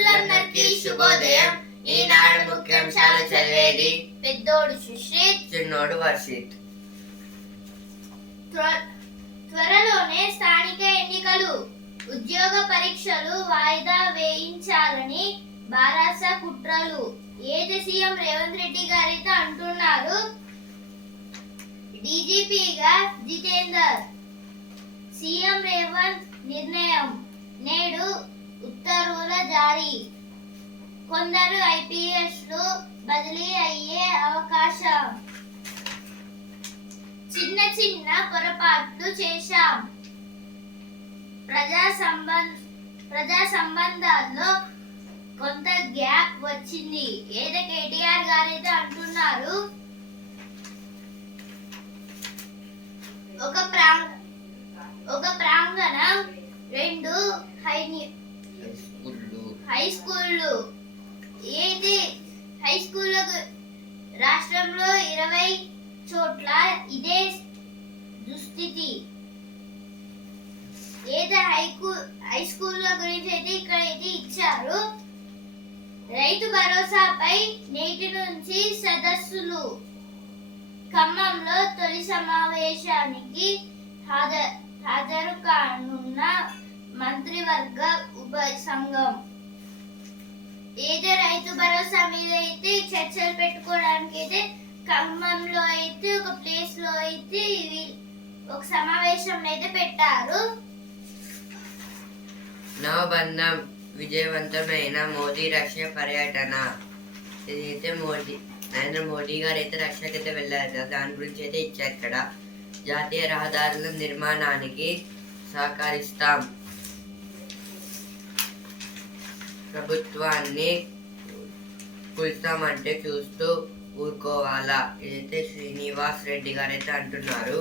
మిత్రులందరికీ శుభోదయం. ఈనాడు ముఖ్యాంశాలు చదివేది పెద్దోడు సుశ్రీత్, చిన్నోడు వర్షిత్. త్వరలోనే స్థానిక ఎన్నికలు, ఉద్యోగ పరీక్షలు వాయిదా వేయించాలని బారాస కుట్రలు. ఏది సీఎం రేవంత్ రెడ్డి గారితో అంటున్నారు. డీజీపీగా జితేందర్. సీఎం రేవంత్ నిర్ణయం, నేడు ఉత్తర్వుల జారీ. కొందరు ఐపీఎస్లు బదిలీ అయ్యే అవకాశం. చిన్న చిన్న పొరపాట్లు చేశాం. ప్రజా సంబంధాల్లో కొంత గ్యాప్ వచ్చింది. ఏదో కేటీఆర్ గారైతే అంటున్నారు. ఒక ప్రాంగణం, 2 హై స్కూళ్ళు. ఏది హై స్కూళ్ళకు రాష్ట్రంలో 20 చోట్ల ఇదే దుస్థితి. ఏదో హై స్కూళ్ళ గురించి అయితే ఇక్కడైతే ఇచ్చారు. రైతు భరోసాపై నేటి నుంచి సదస్సులు. ఖమ్మంలో తొలి సమావేశానికి హాజరు కానున్న మంత్రివర్గ ఉపసంఘం. ఏదో రైతు భరోసా మీద అయితే చర్చలు పెట్టుకోవడానికి అయితే ఖమ్మంలో అయితే ఒక ప్లేస్ లో అయితే ఒక సమావేశం అయితే పెట్టారు. నవబంధం విజయవంతమైన మోదీ రష్యా పర్యటన. ఇదైతే నరేంద్ర మోడీ గారు అయితే రష్యాకి అయితే వెళ్ళారు కదా, దాని గురించి అయితే ఇచ్చారు. ఇక్కడ జాతీయ రహదారుల నిర్మాణానికి సహకరిస్తాం, ప్రభుత్వాన్ని కూల్చామంటే చూస్తూ ఊరుకోవాలా. ఇదైతే శ్రీనివాస్ రెడ్డి గారు అయితే అంటున్నారు.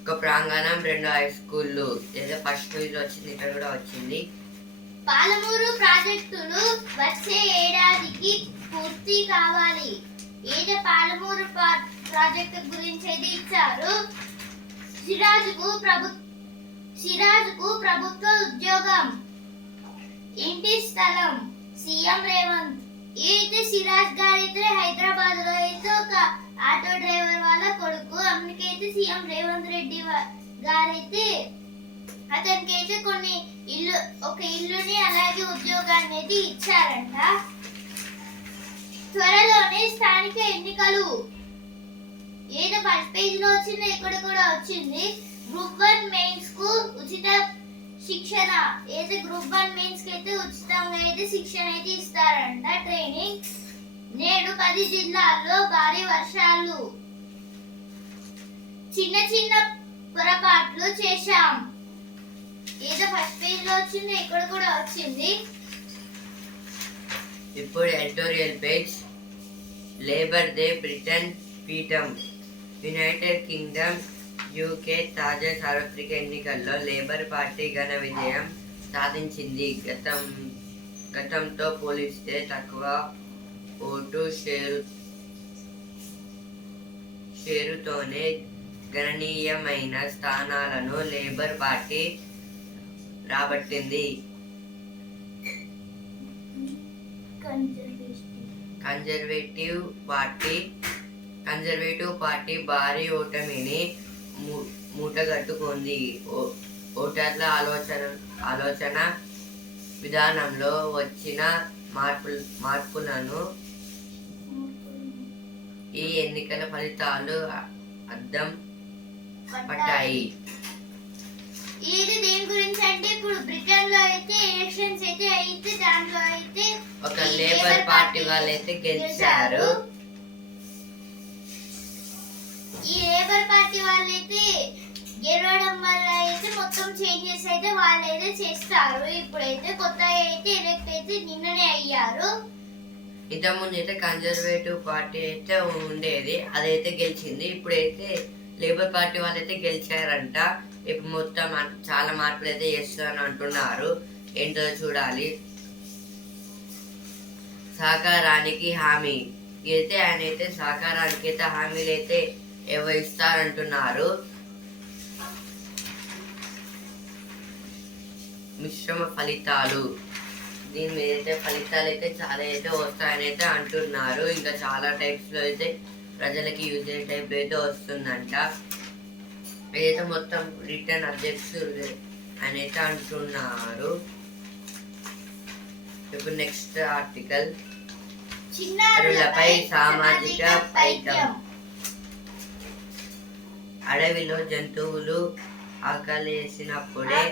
ఒక ప్రాంగణం, 2 హై స్కూళ్ళు. ఏదో ఫస్ట్ ఇది వచ్చింది, ఇక్కడ కూడా వచ్చింది. పాలమూరు ప్రాజెక్టులు వచ్చే ఏడాదికి పూర్తి కావాలి. ఏదో పాలమూరు ప్రాజెక్టు గురించి అయితే ఇచ్చారు. సిరాజుకు ప్రభుత్వ ఉద్యోగం, ఇంటి స్థలం. సీఎం రేవంత్. అయితే సిరాజ్ గారు అయితే హైదరాబాద్ లో అయితే ఒక ఆటో డ్రైవర్ వాళ్ళ కొడుకు. అందుకైతే సీఎం రేవంత్ రెడ్డి గారైతే అతనికి అయితే ఒక ఇల్లుని అలాగే ఉద్యోగాన్ని అయితే ఇచ్చారంట. త్వరలోనే స్థానిక ఎన్నికలు. ఏదో ఫస్ట్ పేజ్ లో వచ్చింది, ఇక్కడ కూడా వచ్చింది. గ్రూప్ 1 మెయిన్స్ కు ఉచిత శిక్షణ. ఏదో గ్రూప్ 1 మెయిన్స్ కి అయితే ఉచితంగా అయితే శిక్షణ అయితే ఇస్తారంట, ట్రైనింగ్. నేడు 10 జిల్లాల్లో భారీ వర్షాలు. చిన్న చిన్న పొరపాట్లు చేశాం. ఏదో ఫస్ట్ పేజ్ లో వచ్చింది, ఇక్కడ కూడా వచ్చింది. ఇప్పుడు editorial page. Labour day Britain పీఠం. యునైటెడ్ కింగ్డమ్, యూకే తాజా సార్వత్రిక ఎన్నికల్లో లేబర్ పార్టీ ఘన విజయం సాధించింది. గతంతో పోలిస్తే తక్కువ ఓటు షేరుతోనే గణనీయమైన స్థానాలను లేబర్ పార్టీ రాబట్టింది. కన్జర్వేటివ్ పార్టీ భారీ ఓటమిని మూటగట్టుకుంది. ఓటర్ల ఆలోచన విధానంలో వచ్చిన మార్పులను ఈ ఎన్నికల ఫలితాలు అద్దం పట్టాయి. ఇది దేని గురించి అంటే, ఇప్పుడు బ్రిటన్ లో అయితే ఎలక్షన్స్ అయితే దాంట్లో అయితే ఒక లేబర్ పార్టీ వాళ్ళు అయితే గెలిచారు. ఈ లేబర్ పార్టీ వాళ్ళైతే గెలవడం వల్ల అయితే మొత్తం చేంజెస్ అయితే వాళ్ళైతే చేస్తారు. ఇప్పుడైతే కొత్తగా అయితే ఎలక్ట్ అయితే నిన్ననే అయ్యారు. ఇంతకుముందు అయితే కన్జర్వేటివ్ పార్టీ అయితే ఉండేది, అదైతే గెలిచింది. ఇప్పుడైతే లేబర్ పార్టీ వాళ్ళైతే గెలిచారంట. ఇప్పుడు మొత్తం చాలా మార్పులు అయితే చేస్తారని అంటున్నారు. ఏంటో చూడాలి. సహకారానికి హామీ. అయితే ఆయన అయితే సహకారానికి అయితే హామీలు అయితే ఇస్తారంటున్నారు. మిశ్రమ ఫలితాలు. దీని మీద అయితే ఫలితాలు అయితే చాలా అయితే వస్తాయని అయితే అంటున్నారు. ఇంకా చాలా టైప్స్ లో అయితే ప్రజలకి యూజ్ అయ్యే టైప్ లో అయితే వస్తుందంట. ఇదైతే మొత్తం రిటర్న్ అధ్యక్షుడు అని అయితే అంటున్నారు. ఇప్పుడు నెక్స్ట్ ఆర్టికల్, చిన్నారులపై సామాజిక పైత్యం. అడవిలో జంతువులు ఆకలేసినప్పుడే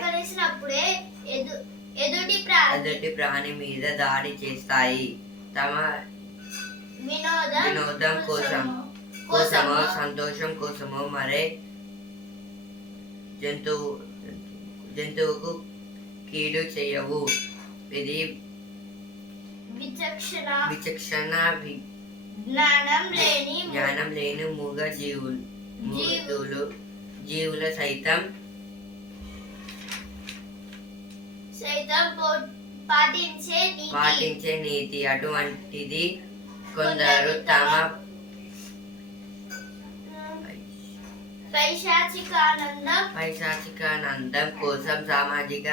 ఎదుటి ప్రాణి మీద దాడి చేస్తాయి. తమ వినోదం కోసమో సంతోషం కోసమో మరే జంతువుకు కీడు చేయవు. ఇది విచక్షణ జ్ఞానం లేని మూగ జీవుల సైతం పాటించే నీతి అటువంటిది. కొందరు తమ పైశాచికానందం కోసం సామాజిక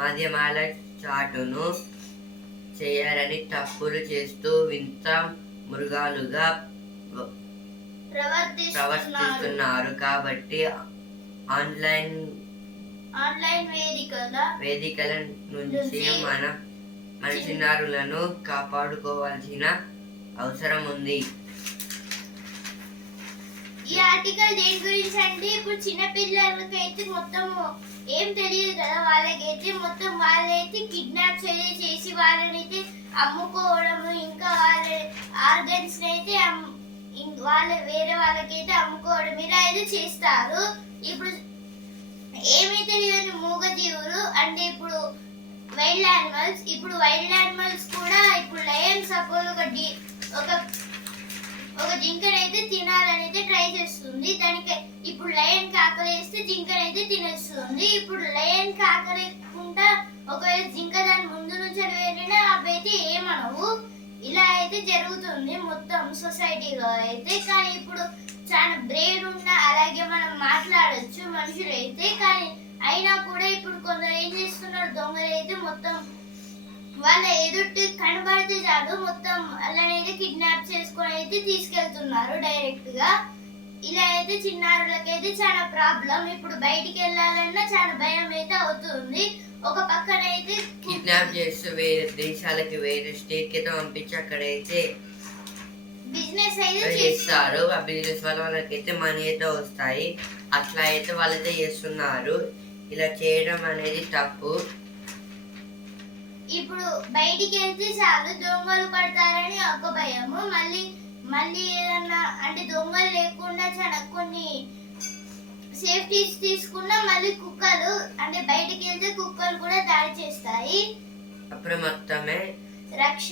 మాధ్యమాల చాటును చేయరని తప్పులు చేస్తూ వింత మృగాలుగా ప్రవర్తిస్తున్నారు. కాబట్టి ఆన్లైన్ వేదికల నుంచి మన చిన్నారులను కాపాడుకోవాల్సిన అవసరం ఉంది. ఈ ఆర్టికల్ దేని గురించి అంటే, ఇప్పుడు చిన్న పిల్లలకైతే మొత్తం ఏం తెలియదు కదా, వాళ్ళకైతే మొత్తం వాళ్ళైతే కిడ్నాప్ చేసి వాళ్ళనైతే అమ్ముకోవడము, ఇంకా వాళ్ళ ఆర్గన్స్ అయితే వేరే వాళ్ళకైతే అమ్ముకోవడం ఇలా అయితే చేస్తారు. ఇప్పుడు ఏమైతే లేదని మూగజీవులు అంటే ఇప్పుడు వైల్డ్ యానిమల్స్ కూడా ఇప్పుడు లయన్ సపోజ్ ఒక జింకనైతే తినాలని అయితే ట్రై చేస్తుంది. దానికి ఇప్పుడు లయన్ కి ఆకలిస్తే జింకనైతే తినేస్తుంది. ఇప్పుడు లయన్ కి ఆకలికుండా ఒకవేళ జింక దాని ముందు నుంచి వెళ్ళినా అవైతే ఏమనవు. ఇలా అయితే జరుగుతుంది మొత్తం సొసైటీలో అయితే. కానీ ఇప్పుడు చాలా బ్రెయిన్ ఉన్నా అలాగే మనం మాట్లాడొచ్చు మనుషులైతే, కానీ అయినా కూడా ఇప్పుడు కొందరు ఏం చేస్తున్నారు, దొంగలు అయితే మొత్తం వాళ్ళ ఎదుటి కనబడితే చాలు మొత్తం అలానైతే కిడ్నాప్ చేసుకొని అయితే తీసుకెళ్తున్నారు డైరెక్ట్ గా. ఇలా అయితే చిన్నారులకైతే చాలా ప్రాబ్లం. ఇప్పుడు బయటికి వెళ్ళాలన్నా చాలా భయం అయితే అవుతుంది. ఒక పక్కన అయితే కిడ్నాప్ చేస్తూ వేరే దేశాలకి వేరే స్టేట్ కి పంపించి అక్కడైతే బిజినెస్ అయితే చేస్తారు. ఆ బిజినెస్ వల్ల వాళ్ళకైతే మనీ అయితే వస్తాయి. అట్లా అయితే వాళ్ళైతే చేస్తున్నారు. ఇలా చేయడం అనేది తప్పు. ఇప్పుడు బయటికి వెళ్తే చాలు దొంగలు పడతారని ఒక భయము. మళ్ళీ ఏదన్నా అంటే దొంగలు లేకుండా చాలా కొన్ని సేఫ్టీస్ తీసుకున్నా మళ్ళీ కుక్కలు అంటే బయటికి వెళ్తే కుక్కలు కూడా దాడి చేస్తాయి. అప్రమత్తమే రక్ష.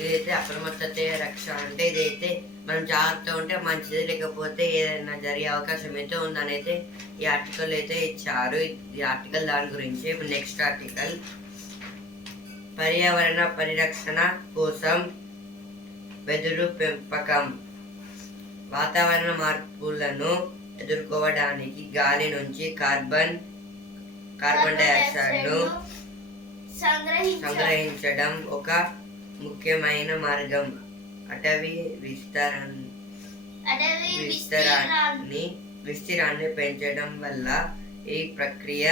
ఇదైతే అప్రమత్తతే రక్ష అంటే ఇదైతే మనం జాగ్రత్త ఉంటే మంచిది, లేకపోతే ఏదైనా జరిగే అవకాశం అయితే ఉందని అయితే ఈ ఆర్టికల్ అయితే ఇచ్చారు. ఈ ఆర్టికల్ దాని గురించి. ఇప్పుడు నెక్స్ట్ ఆర్టికల్, పర్యావరణ పరిరక్షణ కోసం వెదురు పెంపకం. వాతావరణ మార్పులను ఎదుర్కోవడానికి గాలి నుంచి కార్బన్ డైఆక్సైడ్ ను సంగ్రహించడం ఒక ముఖ్యమైన మార్గం. అటవీ విస్తీర్ణాన్ని పెంచడం వల్ల ఈ ప్రక్రియ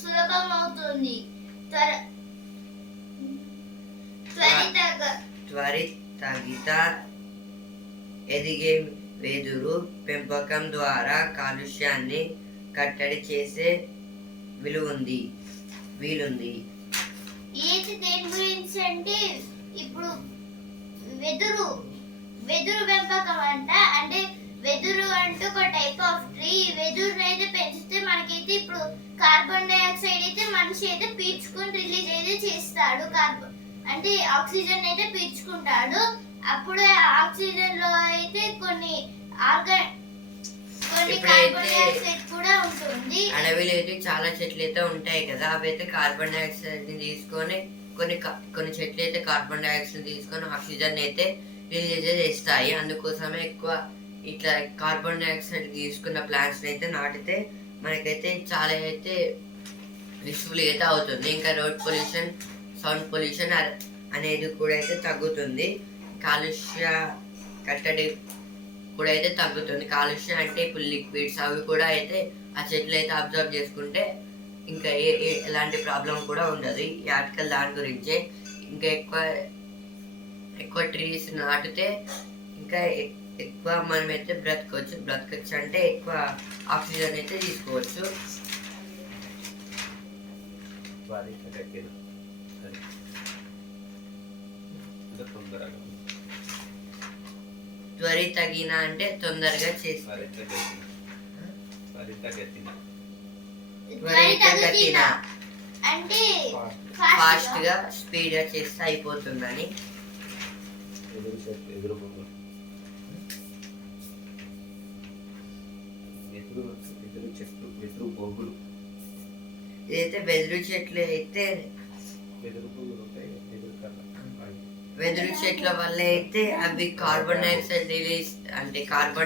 సులభమవుతుంది. త్వరితగతిన ఎదిగే వెదురు పెంపకం ద్వారా కాలుష్యాన్ని కట్టడి చేసే వీలుంది. ఏది దేని గురించి అంటే, ఇప్పుడు వెదురు పెంపకం అంటే వెదురు అంటే ఒక టైప్ ఆఫ్ ట్రీ. వెదురు అయితే పెంచితే మనకైతే ఇప్పుడు కార్బన్ డైఆక్సైడ్ అయితే మనిషి అయితే పీల్చుకొని రిలీజ్ అయితే చేస్తాడు. అంటే ఆక్సిజన్ అయితే పీల్చుకుంటాడు. అప్పుడు ఆక్సిజన్ లో అయితే కొన్ని కార్బన్ డైఆక్సైడ్ కూడా ఉంటుంది. అడవిలో అయితే చాలా చెట్లు అయితే ఉంటాయి కదా, అవి అయితే కార్బన్ డైఆక్సైడ్ ని తీసుకొని కొన్ని చెట్లు అయితే కార్బన్ డైఆక్సైడ్ తీసుకొని ఆక్సిజన్ అయితే రిలీజ్ చేస్తాయి. అందుకోసమే ఎక్కువ ఇట్లా కార్బన్ డైఆక్సైడ్ తీసుకున్న ప్లాంట్స్ అయితే నాటితే మనకైతే చాలా అయితే రిస్ఫుల్ అయితే అవుతుంది. ఇంకా రోడ్ పొల్యూషన్, సౌండ్ పొల్యూషన్ అనేది కూడా అయితే తగ్గుతుంది. కాలుష్య కట్టడి కూడా అయితే తగ్గుతుంది. కాలుష్యం అంటే ఇప్పుడు లిక్విడ్స్ అవి కూడా అయితే ఆ చెట్లు అయితే అబ్జర్వ్ చేసుకుంటే ఇంకా ఎలాంటి ప్రాబ్లం కూడా ఉండదు. ఈ ఆర్టికల్ దాని గురించే. ఇంకా ఎక్కువ ట్రీస్ నాటితే ఇంకా ఎక్కువ మనమైతే బ్రతకొచ్చు అంటే ఎక్కువ ఆక్సిజన్ అయితే తీసుకోవచ్చు. త్వరితగిన అంటే తొందరగా చేస్తారు. త్వరితగతిన అంటే ఫాస్ట్ గా స్పీడ్ గా చేస్తే అయిపోతుందని. ఇదైతే వెదురు చెట్లు అయితే వెదురు చెట్ల వల్ల అయితే అవి కార్బన్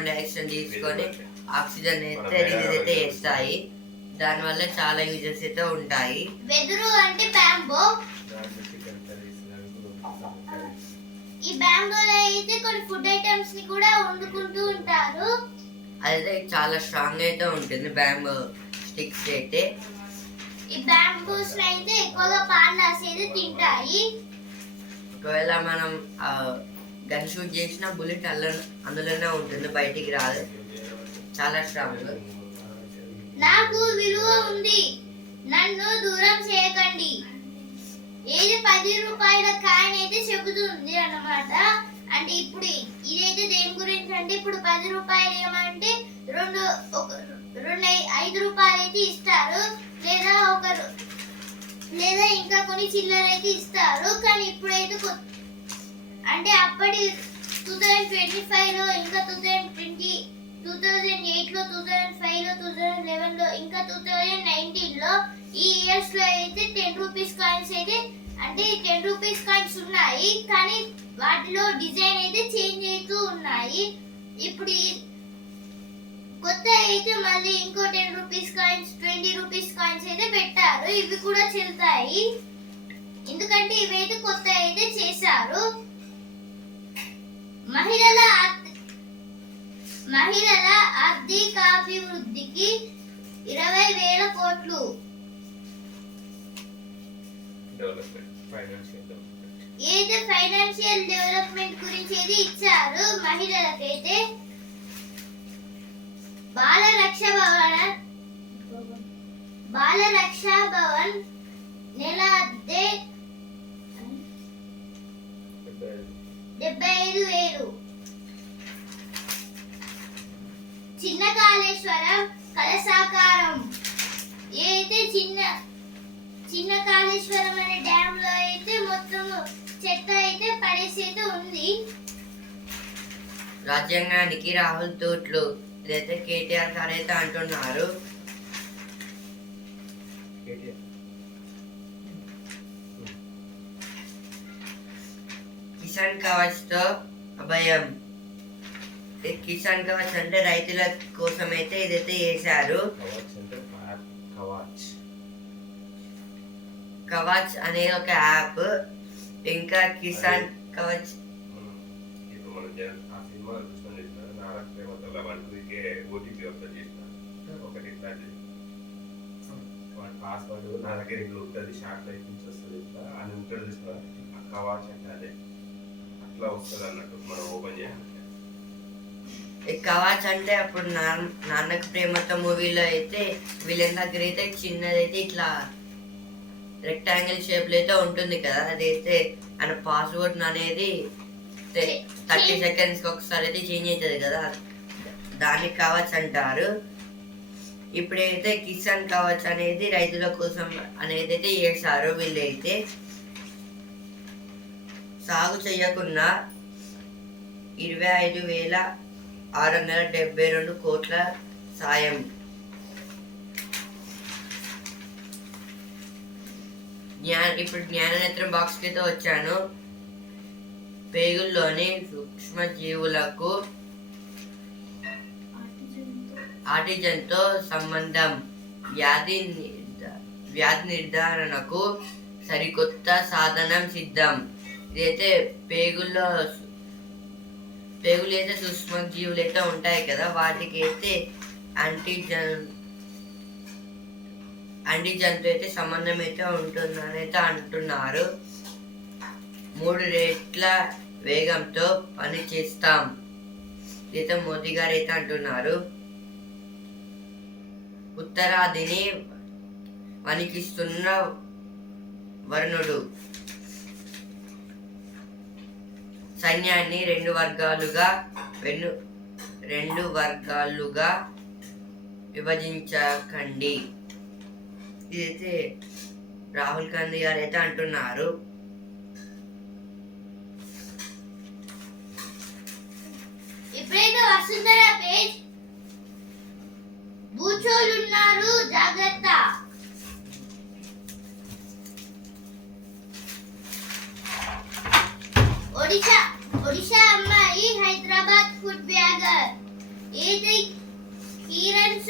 డైఆక్సైడ్ తీసుకొని ఆక్సిజన్ అయితే రిలీజ్ అయితే చేస్తాయి. దానివల్ల చాలా యూజెస్ అయితే ఉంటాయి. వెదురు అంటే బ్యాంబో. ఈ బ్యాంబోలో అయితే కొన్ని ఫుడ్ ఐటమ్స్ ని కూడా వండుకుంటూ ఉంటారు. అదైతే చాలా స్ట్రాంగ్ అయితే ఉంటుంది బ్యాంబో స్టిక్స్ అయితే. ఈ బ్యాంబూస్ అయితే ఎక్కువగా పాండాస్ అయితే తింటాయి. ఒకవేళ మనం గన్ షూట్ చేసిన బుల్లెట్ అందులోనే ఉంటుంది, బయటికి రాదు. చాలా స్ట్రాంగ్. నాకు విలువ ఉంది, నన్ను దూరం చేయకండి. ఏది 10 రూపాయల కాయిన్ అయితే చెబుతుంది అన్నమాట. అంటే ఇప్పుడు ఇదైతే దేని గురించి అంటే ఇప్పుడు 10 రూపాయలు ఏమంటే 5 రూపాయలు అయితే ఇస్తారు, లేదా ఇంకా కొన్ని చిల్లర అయితే ఇస్తారు. కానీ ఇప్పుడైతే అంటే అప్పటి 2025 లో ఇంకా 2008 లో 2005 లో 2011 లో ఇంకా 2019 లో ఈ ఇయర్స్ లో అయితే 10 రూపీస్ కాయిన్స్ అయితే అంటే 10 రూపీస్ కాయిన్స్ ఉన్నాయి. కానీ వాటిలో డిజైన్ అయితే చేంజ్ అవుతూ ఉన్నాయి. ఇప్పుడు కొత్త అయితే మళ్ళీ ఇంకో 10 రూపీస్ కాయిన్స్ 20 రూపీస్ కాయిన్స్ అయితే పెట్టారు. ఇవి కూడా చెల్తాయి ఎందుకంటే ఇవైతే కొత్త అయితే చేశారు. మహిళల ఆర్థికాభివృద్ధికి 20,000 కోట్లు ఏదైతే ఫైనాన్షియల్ డెవలప్మెంట్ గురించి అయితే ఇచ్చారు మహిళలకైతే. బాల రక్షా భవన్ నెల అద్దె 75,000. చిన్న కాళేశ్వరం కలసాకారం ఏదైతే చిన్న కాళేశ్వరం అనే డ్యామ్ లో అయితే మొత్తం చెత్త అయితే పడేసి అయితే ఉంది. రాజ్యాంగానికి రాహుల్ తోట్లు ఇదైతే కేటీఆర్ గారు అయితే అంటున్నారు. కిసాన్ కవచ్ తో అభయం. కిసాన్ కవచ్ అంటే రైతుల కోసం అయితే ఇదైతే చేశారు. కవచ్ అనే ఒక యాప్. ఇంకా కిసాన్ కవచ్ పాస్వర్డ్ నా దగ్గర ఇట్లా ఉంటుంది, షార్ట్ లైఫ్ నుంచి వస్తుంది ఇట్లా అని ఉంటుంది చూసిన కవాచ్ అంటే అదే అట్లా వస్తుంది అన్నట్టు మనం ఓపెన్ చేయాలి. కవాచ్ అంటే అప్పుడు నాన్నకు ప్రేమతో మూవీలో అయితే వీళ్ళని దగ్గర అయితే చిన్నదైతే ఇట్లా రెక్టాంగిల్ షేప్ లో అయితే ఉంటుంది కదా, అదైతే ఆయన పాస్వర్డ్ అనేది 30 సెకండ్స్ ఒకసారి అయితే చేంజ్ అవుతుంది కదా, దాన్ని కవచ్ అంటారు. ఇప్పుడైతే కిసాన్ కవచ్ అనేది రైతుల కోసం అనేది అయితే చేశారు. వీళ్ళైతే సాగు చేయకుండా 25,672 కోట్ల సాయం. ఇప్పుడు జ్ఞాననేత్రం బాక్స్ కి అయితే వచ్చాను. పేగుల్లోని సూక్ష్మజీవులకు ఆటిజన్తో సంబంధం, వ్యాధి వ్యాధి నిర్ధారణకు సరికొత్త సాధనం సిద్ధం. ఇదైతే పేగులు అయితే సూక్ష్మజీవులు అయితే ఉంటాయి కదా, వాటికి అయితే యాంటీజన్తో అయితే సంబంధం అయితే ఉంటుందని అయితే అంటున్నారు. 3 రెట్ల వేగంతో పని చేస్తాం అయితే మోదీ గారు అయితే అంటున్నారు. ఉత్తరాదిని వణికిస్తున్న వరుణుడు సైన్యాన్ని 2 వర్గాలుగా విభజించకండి. ఇదైతే రాహుల్ గాంధీ గారు అయితే అంటున్నారు. ఇప్పుడైతే వసుంధర పేజ్ బూచోలున్నారు జాగ్రత్త. ఒడిశా అమ్మాయి హైదరాబాద్ ఫుడ్ బ్లాగర్ ఏది కిరణ్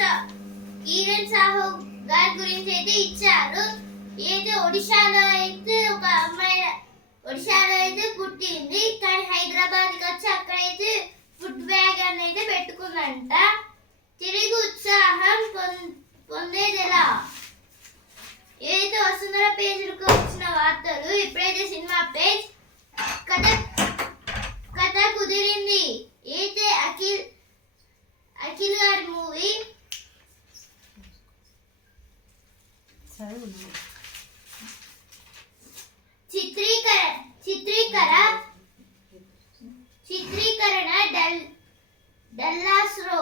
సాహు గారి గురించి అయితే ఇచ్చారు. ఏదో ఒడిశాలో అయితే ఒక అమ్మాయి ఒడిశాలో అయితే పుట్టింది, కానీ హైదరాబాద్కి వచ్చి అక్కడైతే ఫుడ్ బ్లాగర్ అయితే పెట్టుకుందంట. తిరిగి ఉత్సాహం పొందేదెలా? ఏదైతే వసుంధర పేజీలకు వచ్చిన వార్తలు. ఇప్పుడైతే సినిమా పేజ్ కథ కుదిరింది. అయితే అఖిల్ గారి మూవీ చిత్రీకరణ డల్లాస్ లో.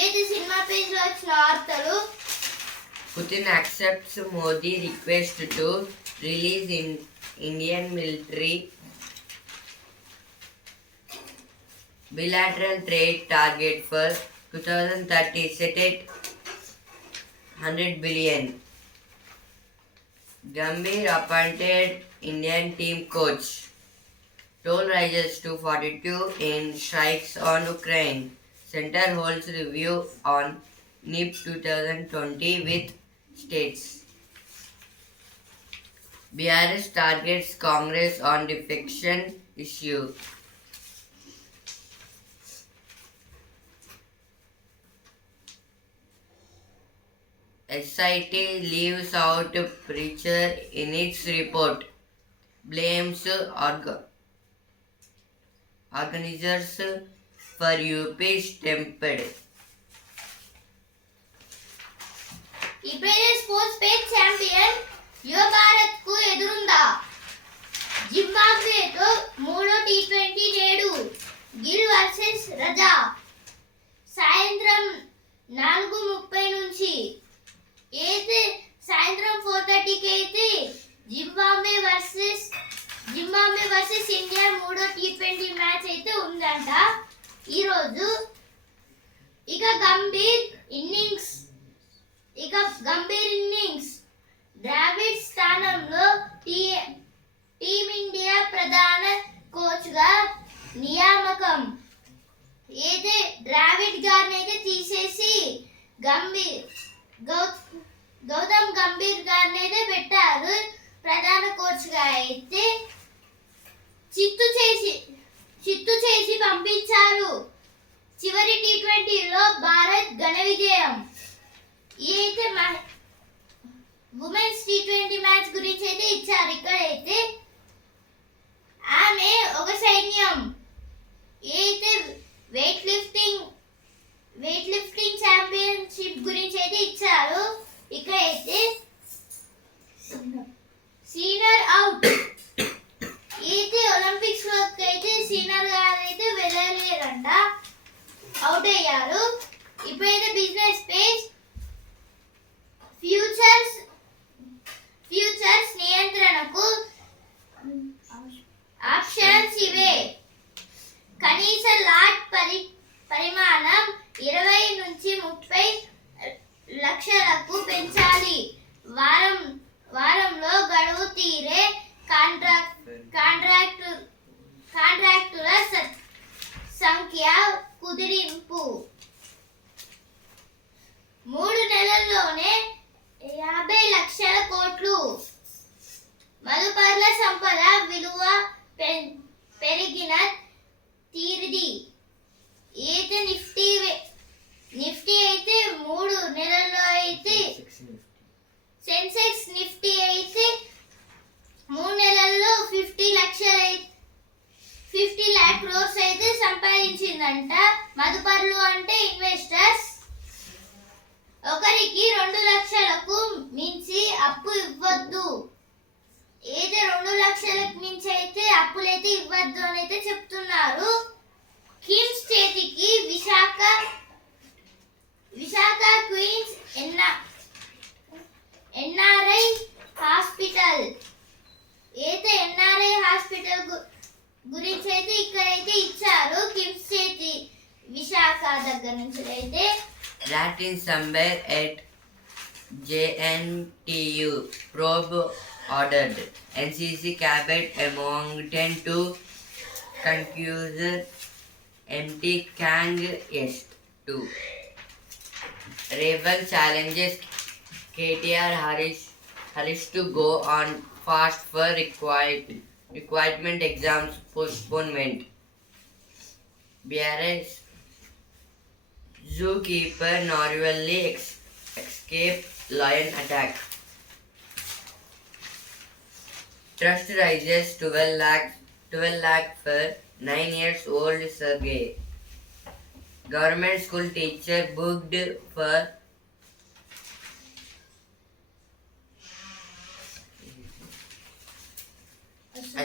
ఏది సినిమా పేజ్ లో వచ్చిన వార్తలు. Putin accepts Modi request to release Indian military. Bilateral trade target for 2030 set at 100 billion. Gambhir appointed Indian team coach. Toll rises to 42 in strikes on Ukraine. Center holds review on NIP 2020 with states. BRS targets Congress on defection issue. SIT leaves out preacher in its report. Blames organizers for UP stampede. ఇప్పుడైతే sports page champion యువ భారత్ కు ఎదురుందా? జింబాబ్వేతో 3వ T20 నేడు. Gill versus రజా సాయంత్రం 4:30 నుంచి. అయితే సాయంత్రం 4:30కి అయితే జింబాబ్వే వర్సెస్ ఇండియా 3వ టీ20 మ్యాచ్ అయితే ఉందంట ఈరోజు. ఇక గంభీర్ ఇన్నింగ్స్ ద్రావిడ్ స్థానంలో టీమిండియా ప్రధాన కోచ్గా నియామకం. అయితే ద్రావిడ్ గారిని అయితే తీసేసి గౌతమ్ గంభీర్ గారిని అయితే పెట్టారు ప్రధాన కోచ్గా. అయితే చిత్తు చేసి పంపించారు. చివరి టీ20లో భారత్ ఘన విజయం. అయితే ఉమెన్స్ టీ20 మ్యాచ్ గురించి అయితే ఇచ్చారు. ఇక్కడైతే ఆమె ఒక సైన్యం. అయితే వెయిట్ లిఫ్టింగ్ ఛాంపియన్షిప్ గురించి అయితే ఇచ్చారు. ఇక్కడైతే సీనియర్ అవుట్. అయితే ఒలింపిక్స్ లోకి అయితే సీనియర్ గారు అయితే వెళ్ళలేరంట, అవుట్ అయ్యారు. ఇప్పుడైతే బిజినెస్ పేజ్ ఫ్యూచర్స్ నియంత్రణకు ఆప్షన్స్ ఇవే. కనీస లాట్ పరిమాణం 20 నుంచి 30 లక్షలకు పెంచాలి. వారంలో గడువు తీరే కాంట్రాక్టుల సంఖ్య కుదిరింపు. 3 నెలల్లోనే సెన్సెక్స్ నిఫ్టీ అయితే 3 నెలల్లో 50 lakh crores అయితే సంపాదించిందంట. మదుపర్లు అంటే ఇన్వెస్టర్స్. ఒకరికి 2 లక్షలకు మించి అప్పు ఇవ్వద్దు. ఏదో 2 లక్షలకు మించి అయితే అప్పులైతే ఇవ్వద్దు అని అయితే చెప్తున్నారు. కిమ్స్ చేతికి విశాఖ క్వీన్స్ ఎన్ఆర్ఐ హాస్పిటల్. అయితే ఎన్ఆర్ఐ హాస్పిటల్ గురించి అయితే ఇక్కడైతే ఇచ్చారు. కిమ్స్ చేతి విశాఖ దగ్గర నుంచి అయితే. That in somewhere at JNTU probe ordered. NCC cabinet among 10 to conclusion MT Kang Est 2. Reval challenges KTR Harish to go on fast for requirement exams postponement. BRS zookeeper narrowly escaped lion attack. Trust rises 12 lakh for 9 years old Sergey. Government school teacher booked for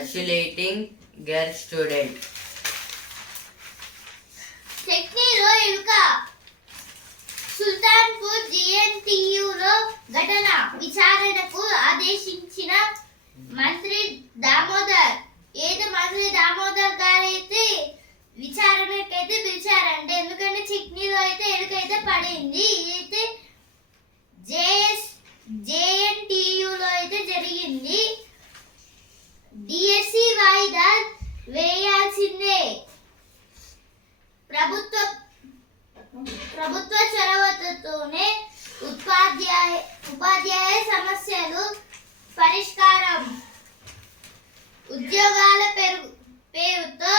isolating girl student. చట్నీలో ఎలుక. సుల్తాన్పూర్ JNTUలో ఘటన విచారణకు ఆదేశించిన మంత్రి దామోదర్ గారైతే విచారణకైతే పిలిచారంటే. ఎందుకంటే చట్నీలో అయితే ఎలుక అయితే పడింది. ఇదైతే JNTUలో అయితే జరిగింది. DSC వాయిదా వేయాల్సిందే. ప్రభుత్వ చొరవతోనే ఉపాధ్యాయ సమస్యలు పరిష్కారం. ఉద్యోగాల పేరుతో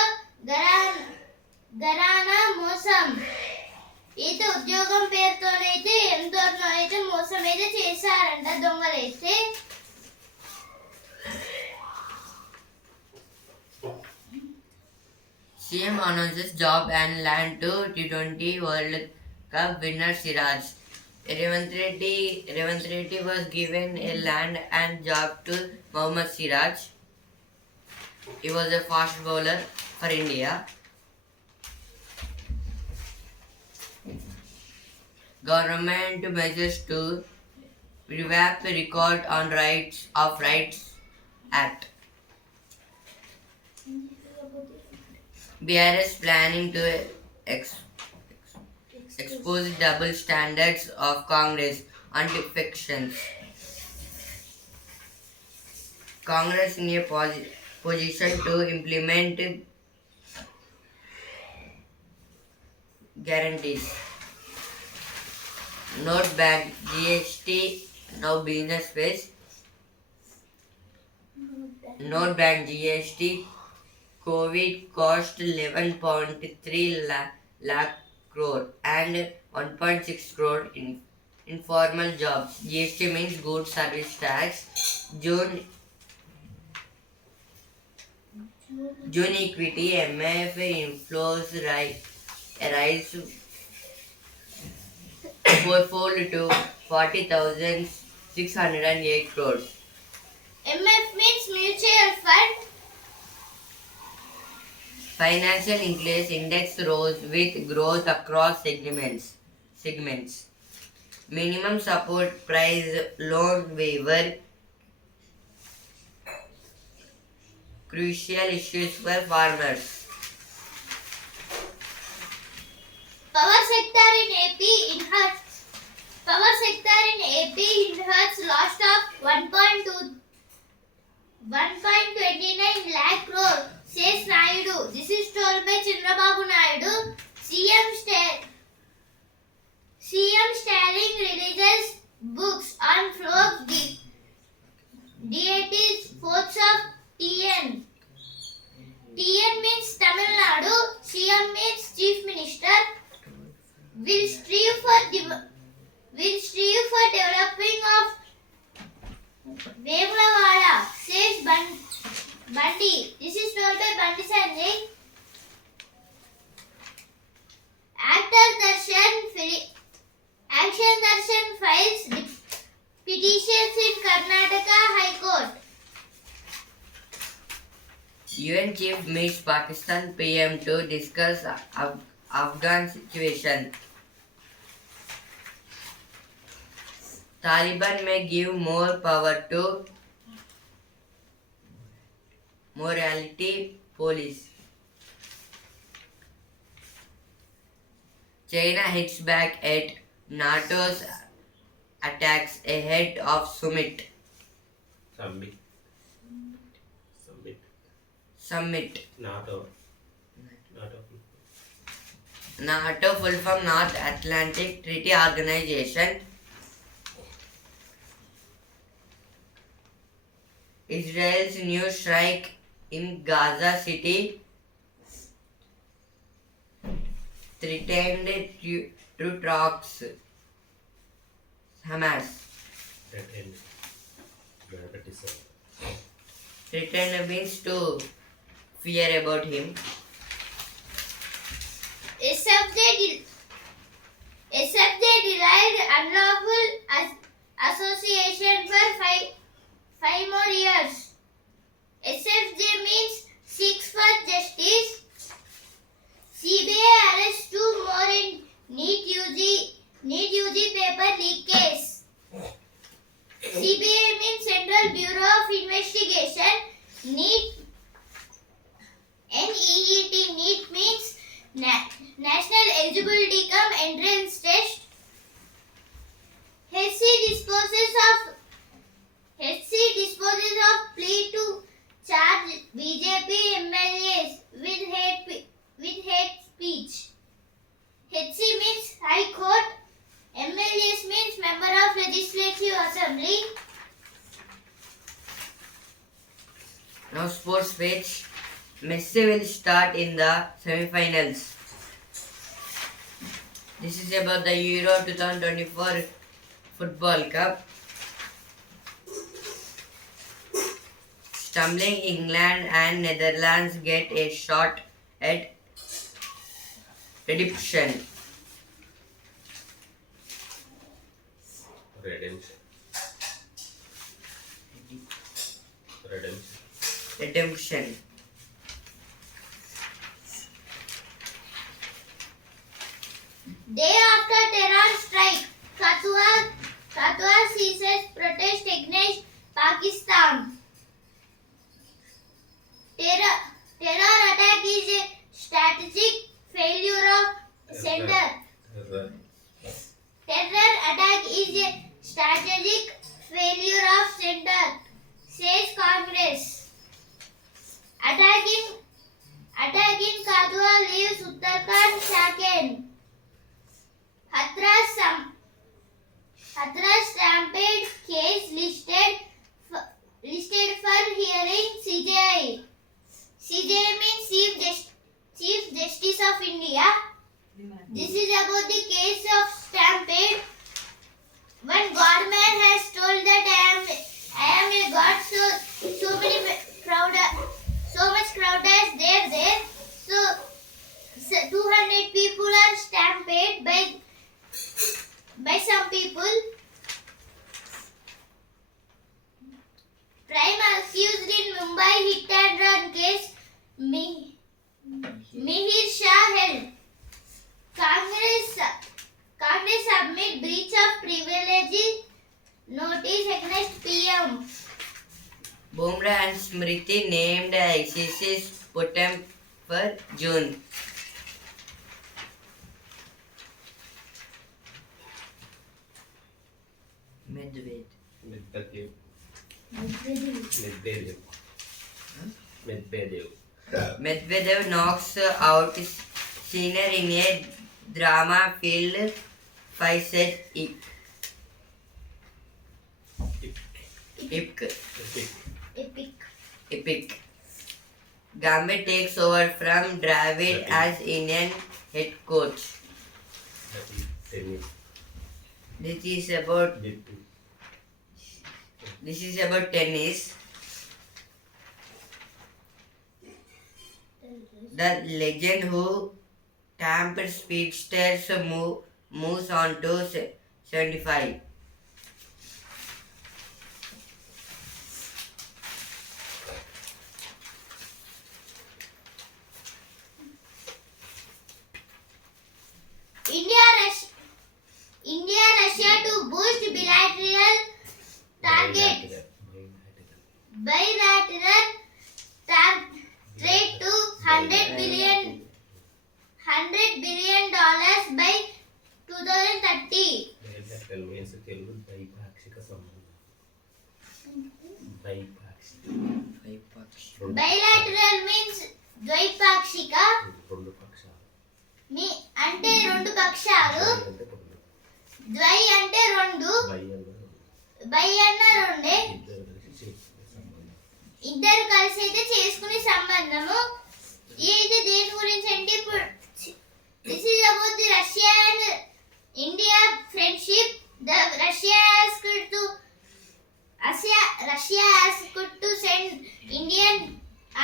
ఘరానా మోసం. అయితే ఉద్యోగం పేరుతోనైతే ఎందరినో అయితే మోసం అయితే చేశారంట దొంగలైతే. CM announces job and land to T20 World Cup winner Siraj. Revanth Reddy was given a land and job to Mohammad Siraj. He was a fast bowler for India. Government measures to revamp the record on rights Act. BRS planning to expose double standards of Congress on defections. Congress in a position to implement guarantees. Note bank GST now business face. Note bank GST COVID cost 11.3 lakh crore and 1.6 crore in informal jobs. GST means goods service tax. June equity MF inflows rise fourfold to 40,608 crores. MF means mutual fund. Financial increase index rose with growth across segments. Minimum support price loan waiver. Crucial issues for farmers. Power sector in AP inherits loss of 1.29 lakh crore, says Naidu. This is told by Chandrababu Naidu. CM Stalin releases books on folk deities, forts of TN. TN means Tamil Nadu. CM means Chief Minister. Will strive for developing of Bunty. This is told by Bunty Sanjay. Action Darshan files petitions in Karnataka High Court. UN chief meets Pakistan PM to discuss Afghan situation. Taliban may give more power to morality police. China hits back at NATO's attacks ahead of summit. NATO full from North Atlantic Treaty Organization. Israel's new strike in Gaza City threatened to talks. Hamas threatened means to fear about him. Except they denied unlawful association for five more years. SFJ means seeks for justice. CBI arrests 2 more in NEET UG paper leak case. CBI means Central Bureau of Investigation. NEET NEET means National Eligibility Cum Entrance Test. HC disposes of plea to charge BJP MLAs with hate speech. HC means High Court. MLAs means Member of Legislative Assembly. Now sports page. Messi will start in the semi-finals. This is about the Euro 2024 Football Cup. Stumbling England and Netherlands get a shot at redemption. Redemption. Day after terror strike, Katwa ceases protest against Pakistan. Terror attack is a strategic failure of center. Terror attack is a strategic failure of center, says Congress. Attacking Katwa leaves Uttarakhand shaken. Hathras stampede case listed for hearing CJI. CJI means Chief Justice of India. This is about the case of stampede. One godman has told that I am a god, so much crowd is there. So 200 people are stampeded by some people. Prime accused in Mumbai hit and run case, Mihir Shah held. Congress submit breach of privilege notice against PM. Bumrah and Smriti named ICC's Putem for June. Medvedev knocks out Sinner in a drama-filled 5-set epic. Gambit takes over from Dravid as Indian head coach. This is about tennis. The legend who tamped speedsters moves on to 75. India Russia to boost bilateral trade to $100 billion by 2030. Means Telugu ద్వైపాక్షిక సంబంధం. Bilateral means ద్వైపాక్షిక రెండు పక్షాలు. అంటే రెండు పక్షాలు. ద్వై అంటే రెండు. బై అన్న రెండే. ఇద్దరు కలిసి అయితే చేసుకునే సంబంధము. ఇది దేని గురించి అంటే ఇప్పుడు this is about the Russia and India friendship. Russia asked to send Indian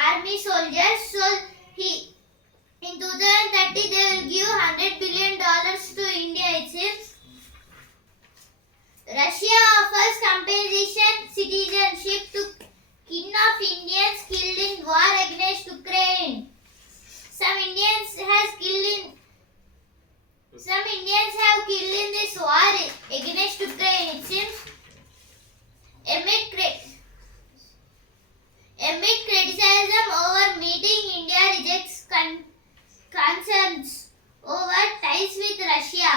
army soldiers, so in 2030 they will give $100 billion to India itself. Russia offers compensation citizenship to kin of Indians killed in war against Ukraine. Some Indians have killed in this war against Ukraine. It seems amid criticism over meeting, India rejects concerns over ties with Russia.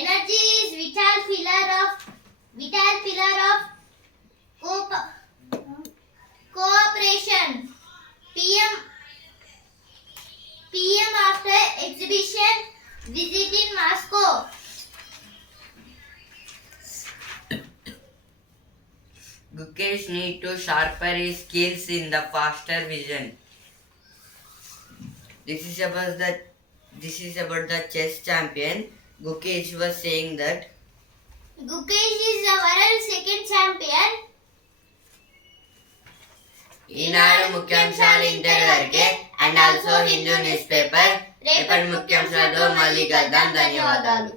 Energy is vital pillar of cooperation. PM after exhibition visit in Moscow. Gukesh need to sharpen his skills in the faster vision. This is about the chess champion. Gukesh was saying that Gukesh is the world second champion. ఈనాడు ముఖ్యాంశాలు ఇంతవరకే. And also Hindu news paper. రేపటి ముఖ్యాంశాలతో మళ్ళీ కలుద్దాం. ధన్యవాదాలు.